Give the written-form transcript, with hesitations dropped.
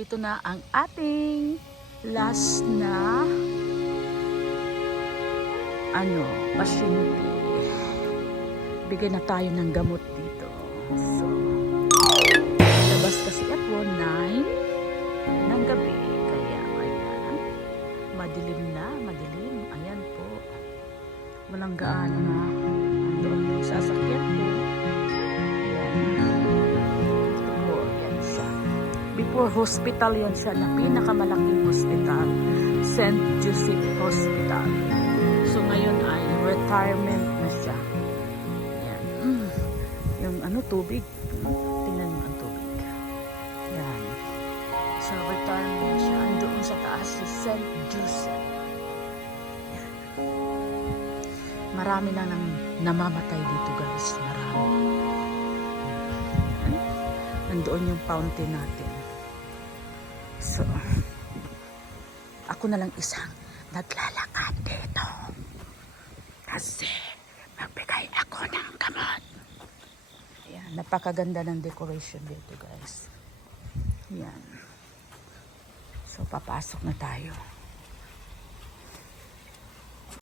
Ito na ang ating last na pasyente. Bigyan na tayo ng gamot dito. So, labas kasi ako 9 ng gabi. Kaya, ayan. Madilim na, madilim. Ayan po. Walang gaano na doon yung sasakyan ko. Ayan. Ito po, ayan siya. Before hospital yan siya na pinakamalaking hospital. St. Joseph Hospital. So, ngayon ay retirement na siya. Yung tubig. Tingnan mo ang tubig. Yan. So, retirement na siya. Andoon sa taas sa St. Joseph. Yan. Marami na nang namamatay dito, guys. Marami. Yan. Nandoon yung fountain natin. So, ako na lang isang naglalakad dito. Kasi, magbigay ako ng gamot. Ayan, napakaganda ng decoration dito, guys. Ayan. So, papasok na tayo.